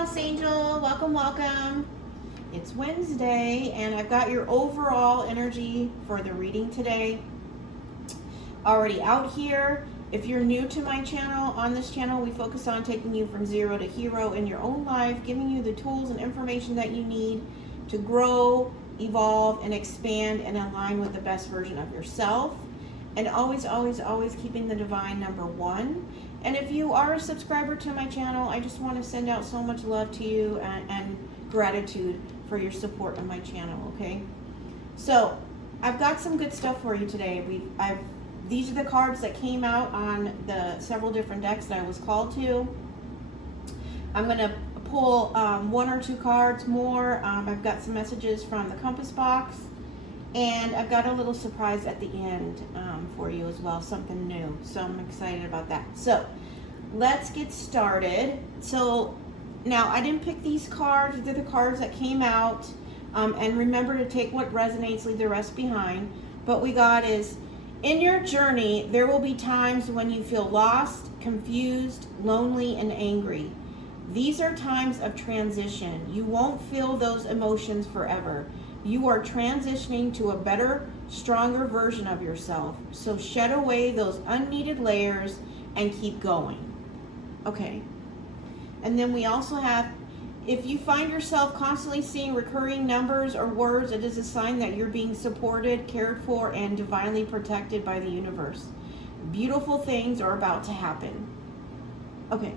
Lighthouse Angel. Welcome, welcome. It's Wednesday, and I've got your overall energy for the reading today already out here. If you're new to my channel, on this channel, we focus on taking you from zero to hero in your own life, giving you the tools and information that you need to grow, evolve, and expand and align with the best version of yourself. And always, always, always keeping the divine number one. And if you are a subscriber to my channel, I just want to send out so much love to you and gratitude for your support on my channel, okay? So, I've got some good stuff for you today. These are the cards that came out on the several different decks that I was called to. I'm going to pull one or two cards more. I've got some messages from the compass box. And I've got a little surprise at the end for you as well, something new. So I'm excited about that. So let's get started. So now I didn't pick these cards. They're the cards that came out. And remember to take what resonates, leave the rest behind. What we got is, in your journey, there will be times when you feel lost, confused, lonely, and angry. These are times of transition. You won't feel those emotions forever. You are transitioning to a better, stronger version of yourself. So shed away those unneeded layers and keep going. Okay. And then we also have, if you find yourself constantly seeing recurring numbers or words, it is a sign that you're being supported, cared for, and divinely protected by the universe. Beautiful things are about to happen. Okay.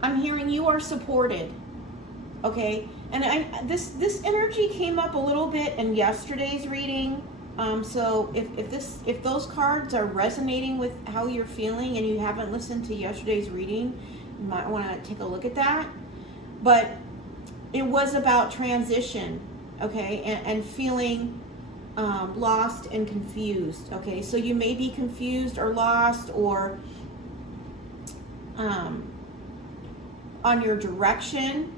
I'm hearing you are supported. Okay, and this energy came up a little bit in yesterday's reading. So if those cards are resonating with how you're feeling and you haven't listened to yesterday's reading, you might want to take a look at that. But it was about transition, okay, and feeling lost and confused. Okay, so you may be confused or lost or on your direction.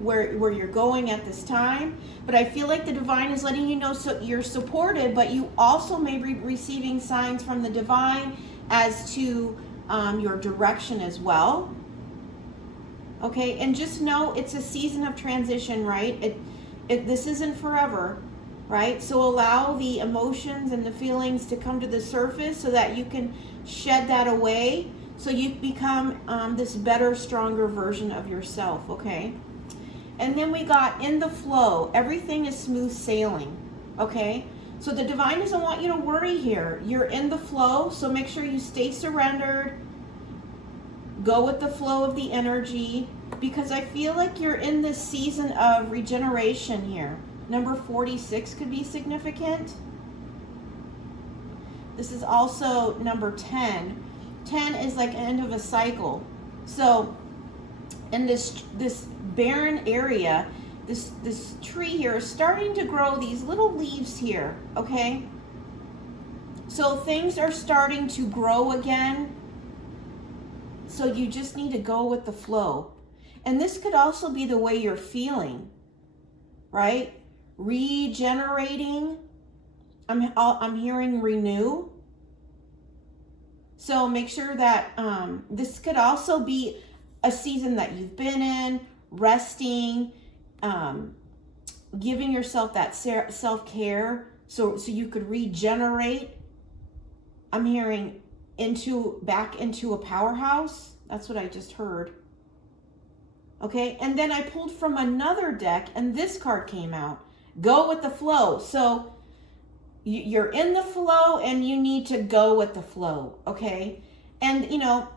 Where you're going at this time, but I feel like the divine is letting you know so you're supported, but you also may be receiving signs from the divine as to your direction as well. Okay, and just know it's a season of transition, right? This isn't forever, right? So allow the emotions and the feelings to come to the surface so that you can shed that away, so you become this better, stronger version of yourself. Okay. And then we got in the flow. Everything is smooth sailing, okay? So the divine doesn't want you to worry here. You're in the flow, so make sure you stay surrendered. Go with the flow of the energy, because I feel like you're in this season of regeneration here. Number 46 could be significant. This is also number 10. 10 is like end of a cycle. So in this barren area, this tree here is starting to grow these little leaves here, okay? So things are starting to grow again. So you just need to go with the flow. And this could also be the way you're feeling, right? Regenerating. I'm hearing renew. So make sure that this could also be a season that you've been in, resting, giving yourself that self-care so you could regenerate. I'm hearing back into a powerhouse. That's what I just heard. Okay, and then I pulled from another deck and this card came out. Go with the flow. So you're in the flow and you need to go with the flow, okay? And you know,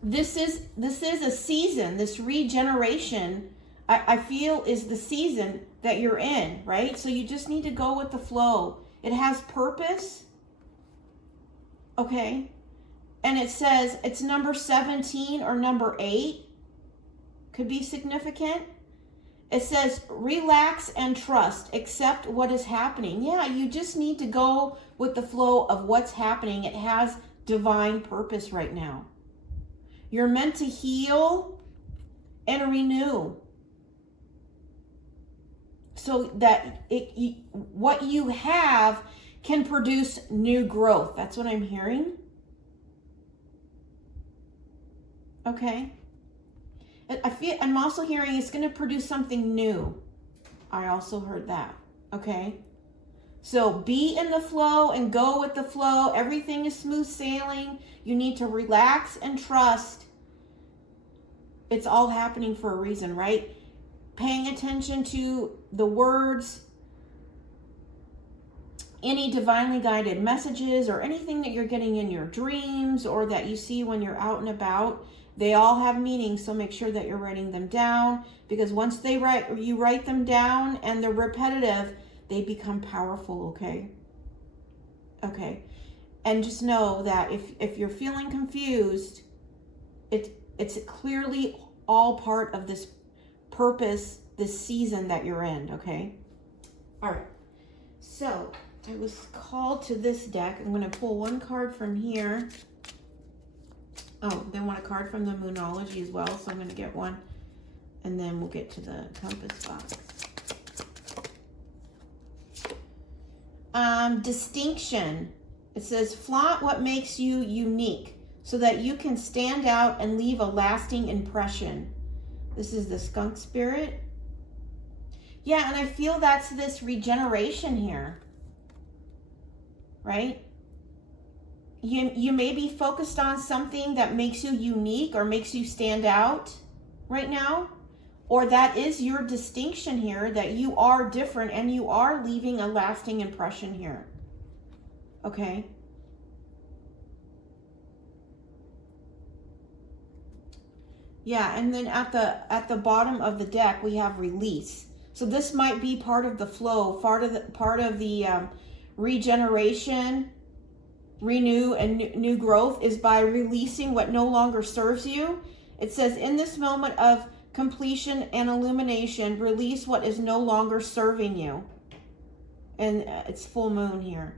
this is a season, this regeneration, I feel is the season that you're in, right? So you just need to go with the flow. It has purpose, okay? And it says it's number 17 or number 8, could be significant. It says relax and trust, accept what is happening. Yeah, you just need to go with the flow of what's happening. It has divine purpose right now. You're meant to heal and renew so that what you have can produce new growth. That's what I'm hearing. Okay. I'm also hearing it's going to produce something new. I also heard that. Okay. So be in the flow and go with the flow. Everything is smooth sailing. You need to relax and trust. It's all happening for a reason, right? Paying attention to the words, any divinely guided messages or anything that you're getting in your dreams or that you see when you're out and about. They all have meaning, so make sure that you're writing them down, because once you write them down and they're repetitive, they become powerful, okay? Okay. And just know that if you're feeling confused, it's clearly all part of this purpose, this season that you're in, okay? All right. So, I was called to this deck. I'm going to pull one card from here. Oh, they want a card from the Moonology as well, so I'm going to get one. And then we'll get to the compass box. Distinction. It says, flaunt what makes you unique so that you can stand out and leave a lasting impression. This is the skunk spirit. Yeah, and I feel that's this regeneration here. Right? You may be focused on something that makes you unique or makes you stand out right now. Or that is your distinction here, that you are different and you are leaving a lasting impression here. Okay? Yeah, and then at the bottom of the deck we have release. So this might be part of the flow, part of the regeneration, renew, and new growth is by releasing what no longer serves you. It says, in this moment of completion and illumination, release what is no longer serving you. And it's full moon here.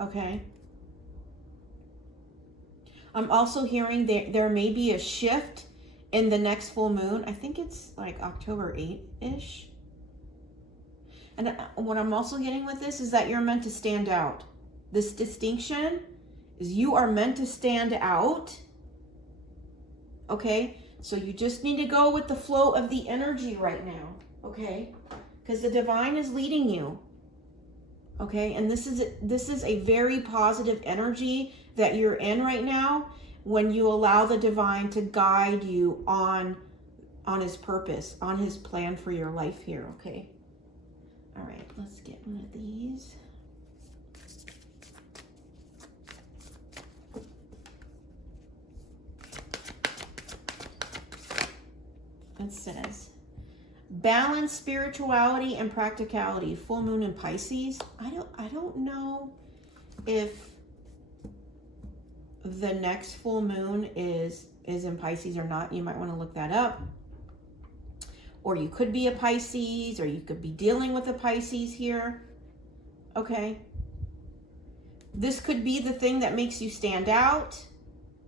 Okay. I'm also hearing there may be a shift in the next full moon. I think it's like October 8-ish. And what I'm also getting with this is that you're meant to stand out. This distinction is you are meant to stand out. Okay? So you just need to go with the flow of the energy right now. Okay? Because the divine is leading you. Okay? And this is a very positive energy that you're in right now when you allow the divine to guide you on his purpose, on his plan for your life here. Okay? All right, let's get one of these. It says, balance spirituality and practicality. Full moon in Pisces. I don't know if the next full moon is in Pisces or not. You might want to look that up. Or you could be a Pisces, or you could be dealing with a Pisces here. Okay. This could be the thing that makes you stand out.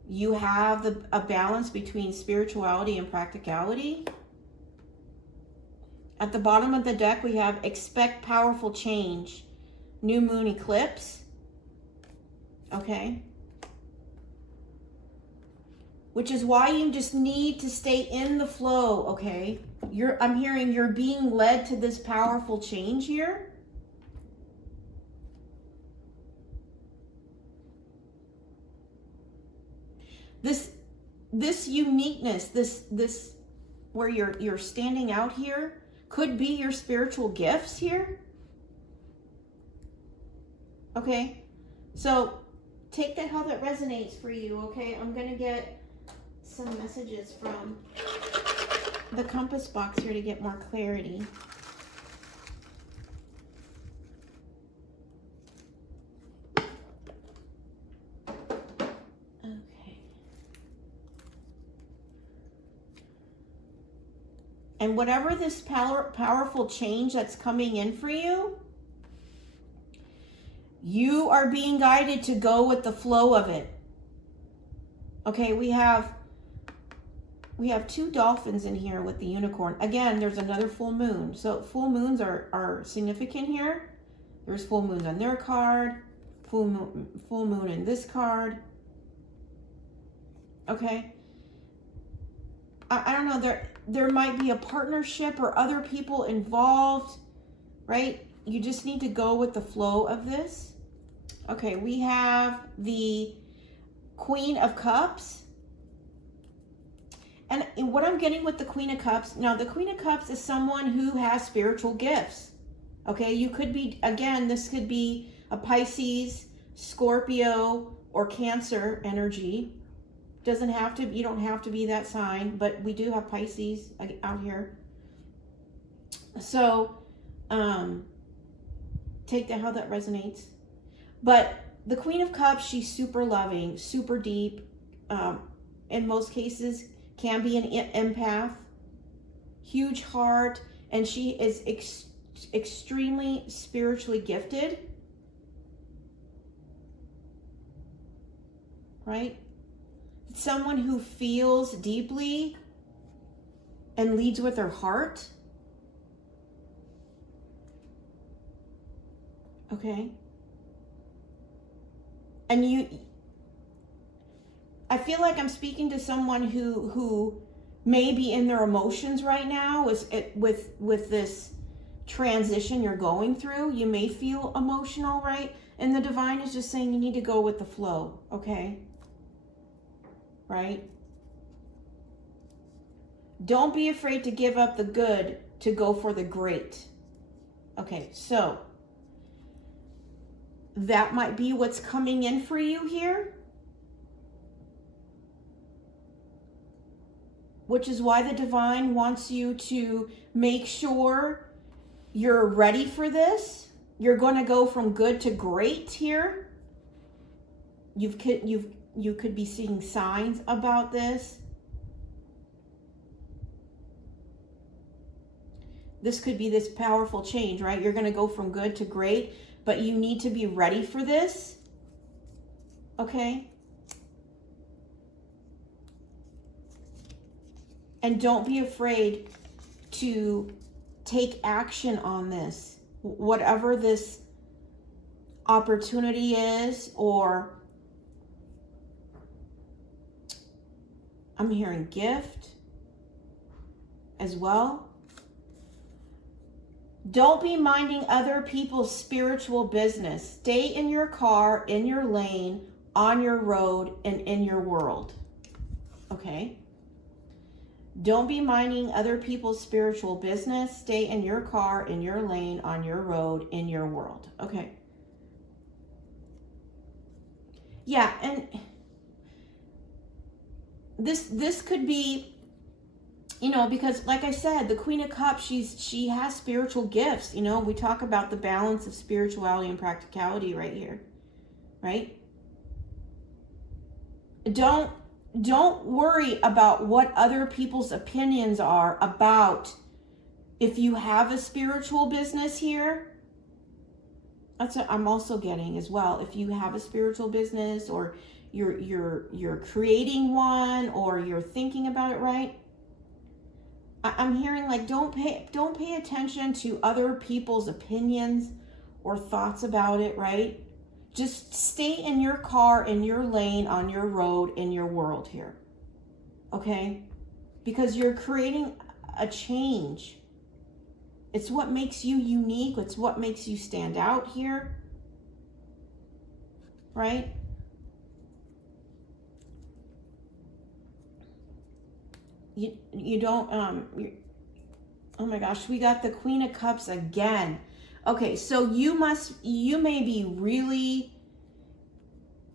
You have a balance between spirituality and practicality. At the bottom of the deck, we have expect powerful change. New moon eclipse. Okay. Which is why you just need to stay in the flow, okay? I'm hearing you're being led to this powerful change here. This uniqueness, this where you're standing out here could be your spiritual gifts here. Okay? So take that how that resonates for you, okay? I'm going to get some messages from the compass box here to get more clarity. Okay. And whatever this powerful change that's coming in for you, you are being guided to go with the flow of it. Okay, we have two dolphins in here with the unicorn. Again, there's another full moon. So full moons are significant here. There's full moons on their card, full moon, in this card. Okay. I don't know, there might be a partnership or other people involved, right? You just need to go with the flow of this. Okay, we have the Queen of Cups. And what I'm getting with the Queen of Cups, now the Queen of Cups is someone who has spiritual gifts. Okay, you could be, again, this could be a Pisces, Scorpio, or Cancer energy. Doesn't have to, you don't have to be that sign, but we do have Pisces out here. So, take that how that resonates. But the Queen of Cups, she's super loving, super deep. In most cases, can be an empath, huge heart, and she is extremely spiritually gifted. Right? Someone who feels deeply and leads with her heart. Okay. And I feel like I'm speaking to someone who may be in their emotions right now with this transition you're going through. You may feel emotional, right? And the divine is just saying you need to go with the flow, okay? Right? Don't be afraid to give up the good to go for the great. Okay, so that might be what's coming in for you here. Which is why the divine wants you to make sure you're ready for this. You're going to go from good to great here. You could be seeing signs about this. This could be this powerful change, right? You're going to go from good to great, but you need to be ready for this. Okay? And don't be afraid to take action on this. Whatever this opportunity is, or I'm hearing gift as well. Don't be minding other people's spiritual business. Stay in your car, in your lane, on your road, and in your world. Okay? Don't be minding other people's spiritual business. Stay in your car, in your lane, on your road, in your world. Okay. Yeah, and this could be, you know, because like I said, the Queen of Cups, she has spiritual gifts. You know, we talk about the balance of spirituality and practicality right here, right? Don't worry about what other people's opinions are about if you have a spiritual business here. That's what I'm also getting as well. If you have a spiritual business, or you're creating one, or you're thinking about it, right? I'm hearing like don't pay attention to other people's opinions or thoughts about it, right? Just stay in your car, in your lane, on your road, in your world here. Okay? Because you're creating a change. It's what makes you unique. It's what makes you stand out here. Right? You don't, oh my gosh, we got the Queen of Cups again. Okay, so you may be really,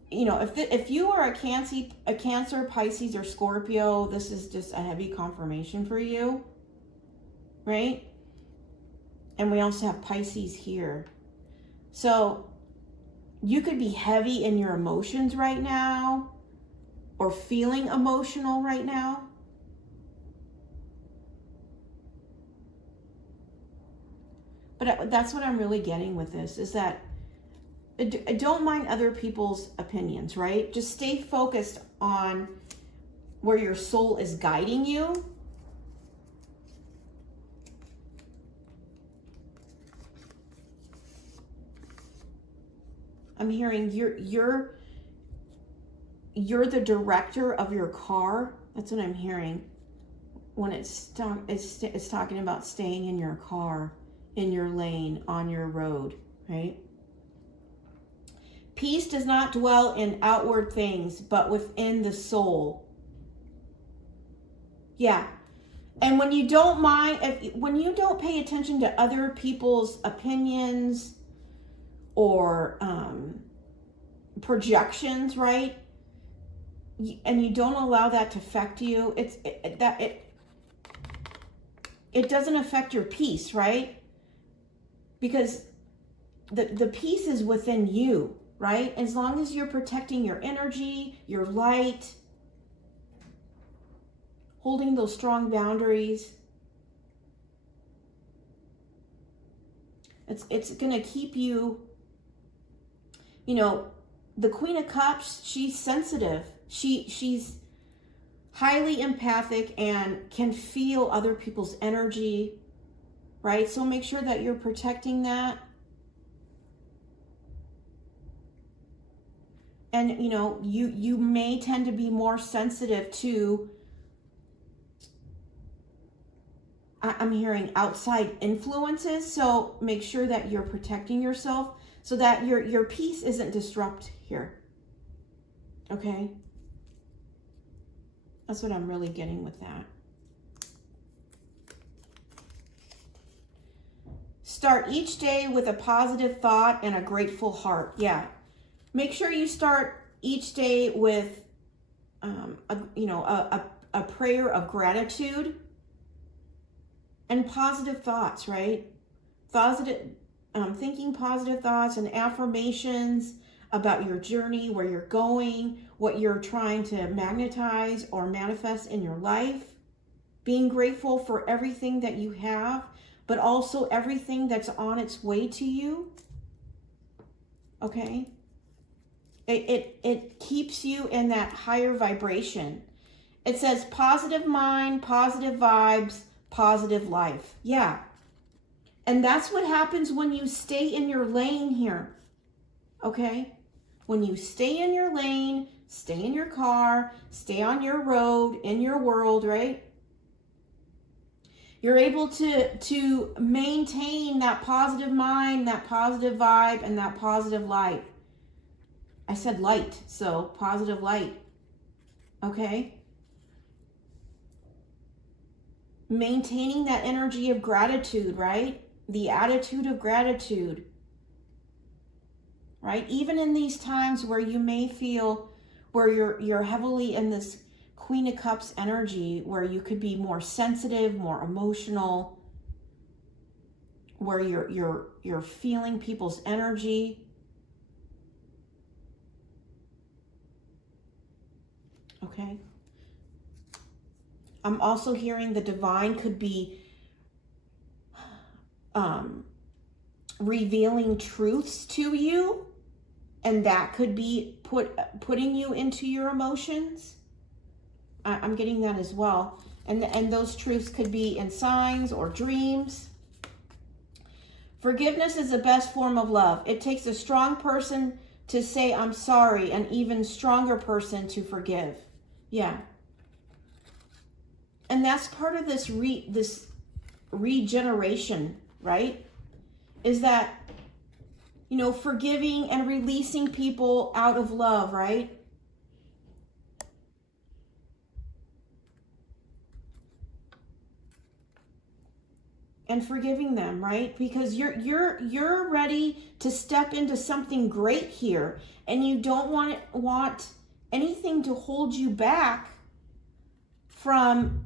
you know, if you are a Cancer, Pisces, or Scorpio, this is just a heavy confirmation for you, right? And we also have Pisces here. So you could be heavy in your emotions right now, or feeling emotional right now. But that's what I'm really getting with this, is that don't mind other people's opinions, right? Just stay focused on where your soul is guiding you. I'm hearing you're the director of your car. That's what I'm hearing. when it's talking about staying in your car, in your lane, on your road, right? Peace does not dwell in outward things, but within the soul. Yeah. And when you don't mind, when you don't pay attention to other people's opinions or projections, right? And you don't allow that to affect you, it doesn't affect your peace, right? Because the peace is within you, right? As long as you're protecting your energy, your light, holding those strong boundaries, it's going to keep you, you know, the Queen of Cups, she's sensitive. She's highly empathic and can feel other people's energy, right? So make sure that you're protecting that. And, you know, you may tend to be more sensitive to, I'm hearing outside influences. So make sure that you're protecting yourself so that your peace isn't disrupted here. Okay? That's what I'm really getting with that. Start each day with a positive thought and a grateful heart. Yeah. Make sure you start each day with, a prayer of gratitude and positive thoughts, right? Thinking positive thoughts and affirmations about your journey, where you're going, what you're trying to magnetize or manifest in your life. Being grateful for everything that you have, but also everything that's on its way to you. Okay? It keeps you in that higher vibration. It says positive mind, positive vibes, positive life. Yeah. And that's what happens when you stay in your lane here. Okay? When you stay in your lane, stay in your car, stay on your road, in your world, right? You're able to maintain that positive mind, that positive vibe, and that positive light. I said light, so positive light. Okay? Maintaining that energy of gratitude, right? The attitude of gratitude. Right? Even in these times where you may feel where you're heavily in this Queen of Cups energy, where you could be more sensitive, more emotional, where you're feeling people's energy. Okay. I'm also hearing the divine could be revealing truths to you, and that could be putting you into your emotions. I'm getting that as well. And those truths could be in signs or dreams. Forgiveness is the best form of love. It takes a strong person to say I'm sorry, and even stronger person to forgive. Yeah. And that's part of this regeneration, right? Is that, you know, forgiving and releasing people out of love, right? And forgiving them, right? Because you're ready to step into something great here, and you don't want anything to hold you back from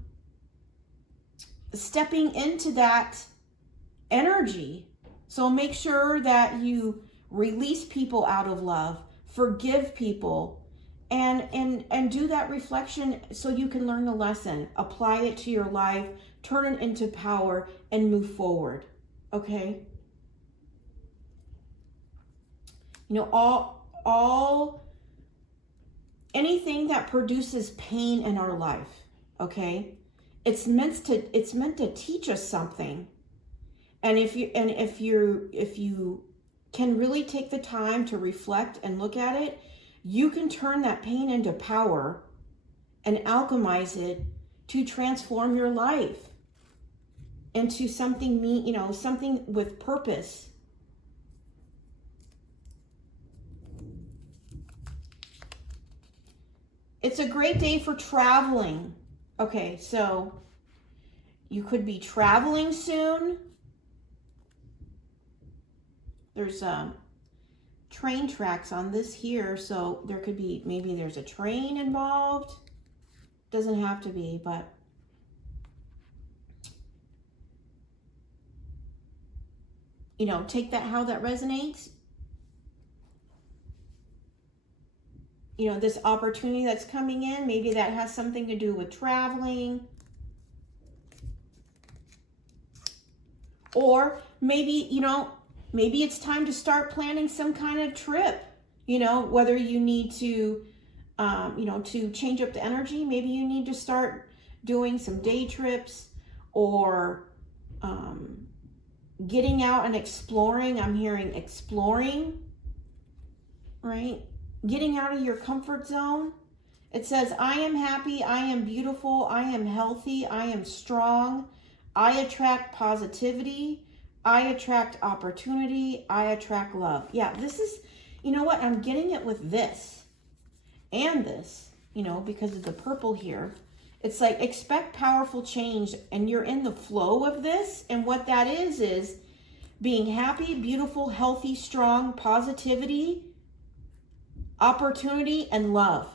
stepping into that energy. So make sure that you release people out of love, forgive people, and do that reflection so you can learn the lesson, apply it to your life, turn it into power, and move forward. Okay? You know, all anything that produces pain in our life, okay? It's meant to teach us something. And if you can really take the time to reflect and look at it, you can turn that pain into power and alchemize it to transform your life into something, something with purpose. It's a great day for traveling. Okay, so you could be traveling soon. There's train tracks on this here, so there could be, maybe there's a train involved. Doesn't have to be, but take that how that resonates. This opportunity that's coming in, maybe that has something to do with traveling. Or maybe, maybe it's time to start planning some kind of trip, whether you need to, to change up the energy. Maybe you need to start doing some day trips or getting out and exploring. I'm hearing exploring, right? Getting out of your comfort zone. It says, I am happy, I am beautiful, I am healthy, I am strong, I attract positivity, I attract opportunity, I attract love. Yeah, this is, what? I'm getting it with this and this, because of the purple here. It's like, expect powerful change, and you're in the flow of this. And what that is being happy, beautiful, healthy, strong, positivity, opportunity, and love.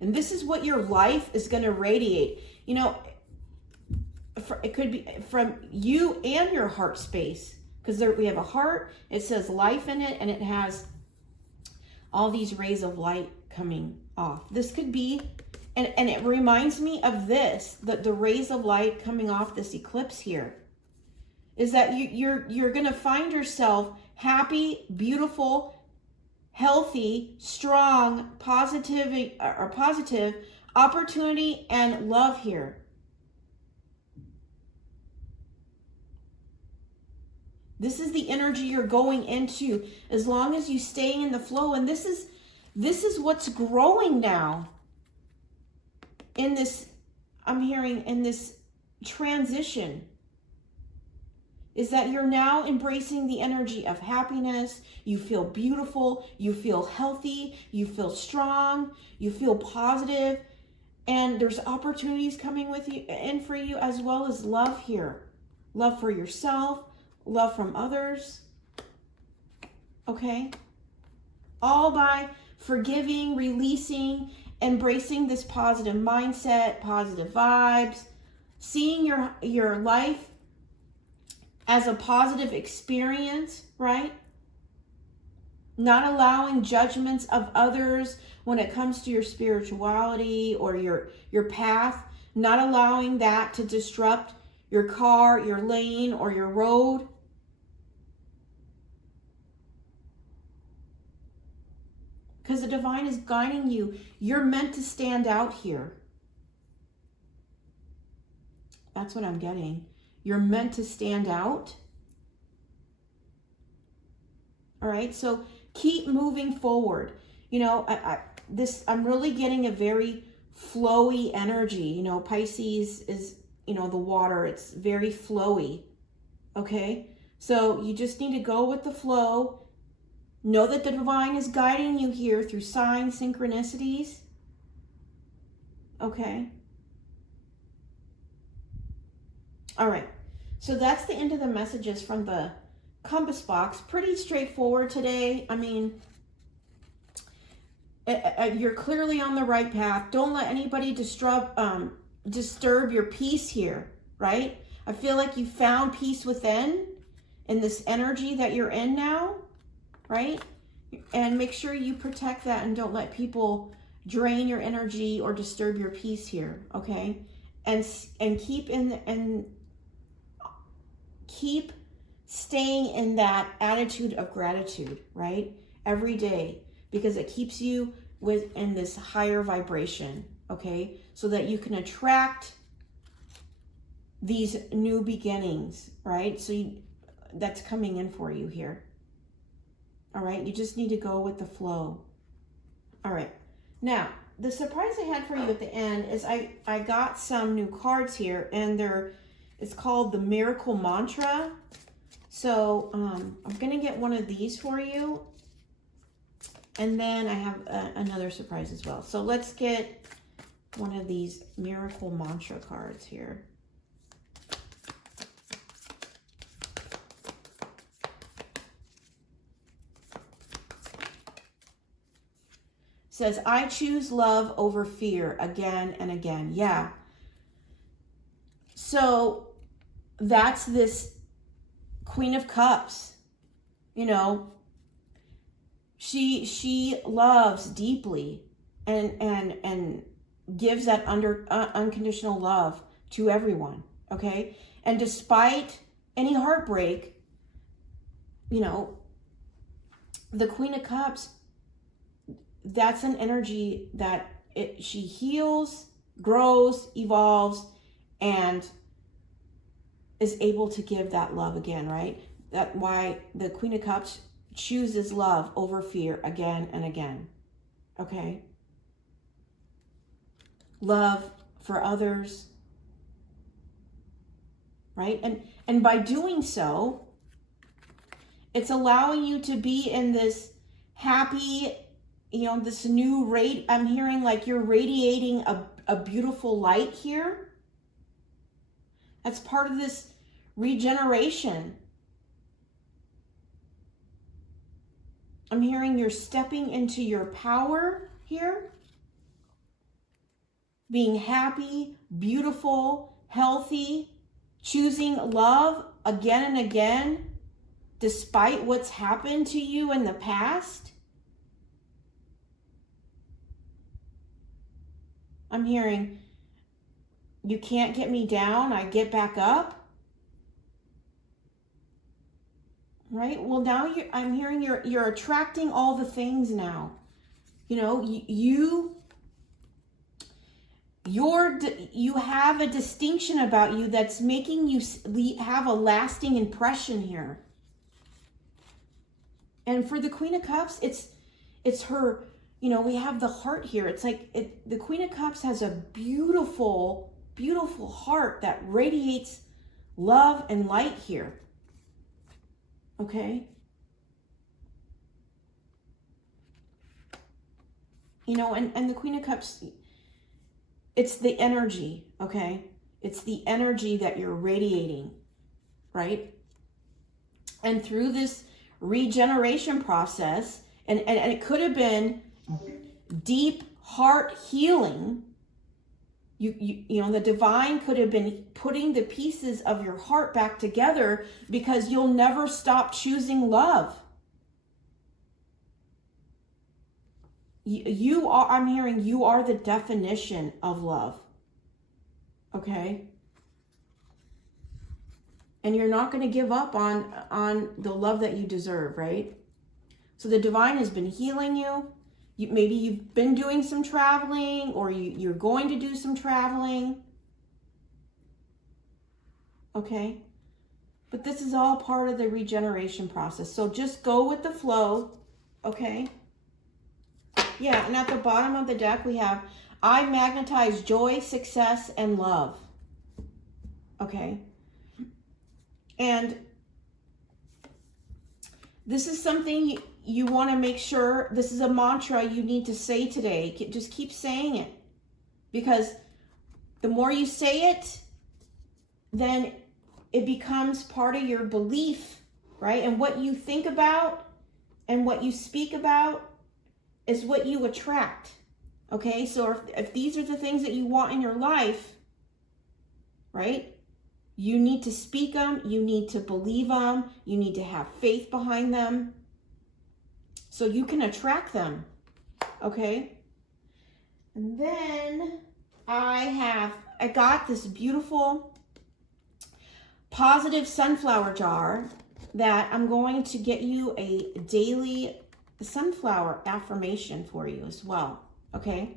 And this is what your life is going to radiate. It could be from you and your heart space, because we have a heart. It says life in it, and it has all these rays of light coming off. This could be, and it reminds me of this, the rays of light coming off this eclipse here, is that you're going to find yourself happy, beautiful, healthy, strong, positive, opportunity, and love here. This is the energy you're going into, as long as you stay in the flow. And this is what's growing now in this, I'm hearing, in this transition, is that you're now embracing the energy of happiness. You feel beautiful, you feel healthy, you feel strong, you feel positive, and there's opportunities coming with you in for you, as well as love here. Love for yourself, love from others. Okay? All by forgiving, releasing, embracing this positive mindset, positive vibes, seeing your life as a positive experience, right? Not allowing judgments of others when it comes to your spirituality or your path. Not allowing that to disrupt your car, your lane, or your road. Because the divine is guiding you. You're meant to stand out here. That's what I'm getting. You're meant to stand out. All right, so keep moving forward. I'm really getting a very flowy energy. Pisces is, the water. It's very flowy. Okay, so you just need to go with the flow. Know that the divine is guiding you here through signs, synchronicities. Okay. All right. So that's the end of the messages from the compass box. Pretty straightforward today. I mean, you're clearly on the right path. Don't let anybody disturb your peace here, right? I feel like you found peace within in this energy that you're in now, right? And make sure you protect that and don't let people drain your energy or disturb your peace here, okay? And keep staying in that attitude of gratitude, right? Every day, because it keeps you in this higher vibration, okay? So that you can attract these new beginnings, right? So that's coming in for you here. All right, you just need to go with the flow. All right, now the surprise I had for you at the end is I got some new cards here, and it's called the Miracle Mantra. So I'm going to get one of these for you. And then I have another surprise as well. So let's get one of these Miracle Mantra cards here. Says, I choose love over fear again and again. Yeah. So that's this Queen of Cups. You know, she loves deeply and gives that unconditional love to everyone. Okay. And despite any heartbreak, you know, the Queen of Cups, that's an energy that she heals, grows, evolves, and is able to give that love again, right? That's why the Queen of Cups chooses love over fear again and again. Okay? Love for others, right? And by doing so, it's allowing you to be in this happy, you know, this new I'm hearing like you're radiating a beautiful light here. That's part of this regeneration. I'm hearing you're stepping into your power here. Being happy, beautiful, healthy, choosing love again and again, despite what's happened to you in the past. I'm hearing, you can't get me down, I get back up. Right? Well, now I'm hearing you're attracting all the things now. You know, you have a distinction about you that's making you have a lasting impression here. And for the Queen of Cups, it's her, you know, we have the heart here. It's like the Queen of Cups has a beautiful, beautiful heart that radiates love and light here. Okay? You know, and the Queen of Cups, it's the energy, okay? It's the energy that you're radiating, right? And through this regeneration process, and it could have been deep heart healing. You know, the divine could have been putting the pieces of your heart back together because you'll never stop choosing love. You are, I'm hearing you are the definition of love. Okay? And you're not going to give up on the love that you deserve, right? So the divine has been healing you. Maybe you've been doing some traveling, or you're going to do some traveling. Okay? But this is all part of the regeneration process. So just go with the flow. Okay? Yeah, and at the bottom of the deck we have, I magnetize joy, success, and love. Okay? And this is something you want to make sure, this is a mantra you need to say today. Just keep saying it. Because the more you say it, then it becomes part of your belief, right? And what you think about and what you speak about is what you attract. Okay? So if these are the things that you want in your life, right? You need to speak them. You need to believe them. You need to have faith behind them, so you can attract them, okay? And then I got this beautiful positive sunflower jar that I'm going to get you a daily sunflower affirmation for you as well, okay?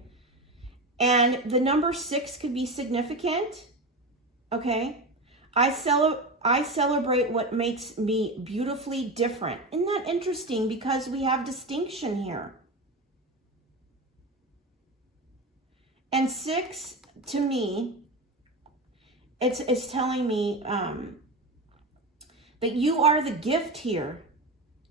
And the number 6 could be significant, okay? I celebrate what makes me beautifully different. Isn't that interesting? Because we have distinction here. And 6, to me, it's telling me that you are the gift here.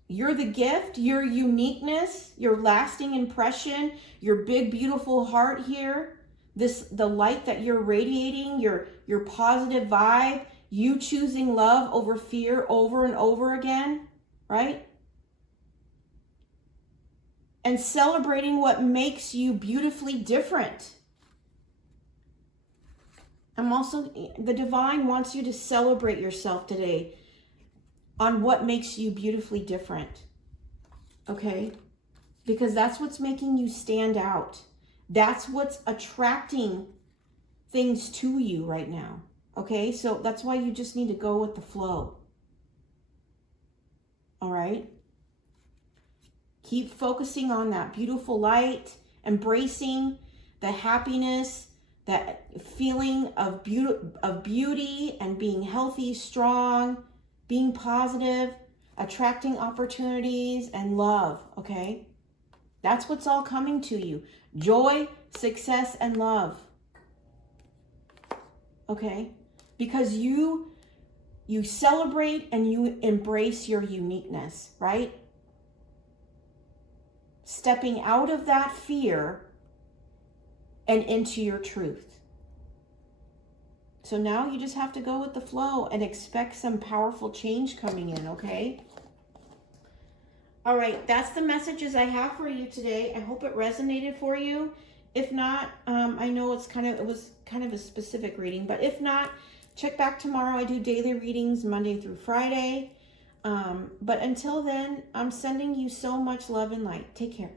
You're the gift, your uniqueness, your lasting impression, your big, beautiful heart here, the light that you're radiating, your positive vibe, you choosing love over fear over and over again, right? And celebrating what makes you beautifully different. The divine wants you to celebrate yourself today on what makes you beautifully different, okay? Because that's what's making you stand out. That's what's attracting things to you right now, okay? So that's why you just need to go with the flow, all right? Keep focusing on that beautiful light, embracing the happiness, that feeling of beauty and being healthy, strong, being positive, attracting opportunities and love, okay? That's what's all coming to you. Joy, success, and love. Okay? Because you celebrate and you embrace your uniqueness, right? Stepping out of that fear and into your truth. So now you just have to go with the flow and expect some powerful change coming in, okay? All right, that's the messages I have for you today. I hope it resonated for you. If not, I know it was kind of a specific reading, but if not, check back tomorrow. I do daily readings Monday through Friday. But until then, I'm sending you so much love and light. Take care.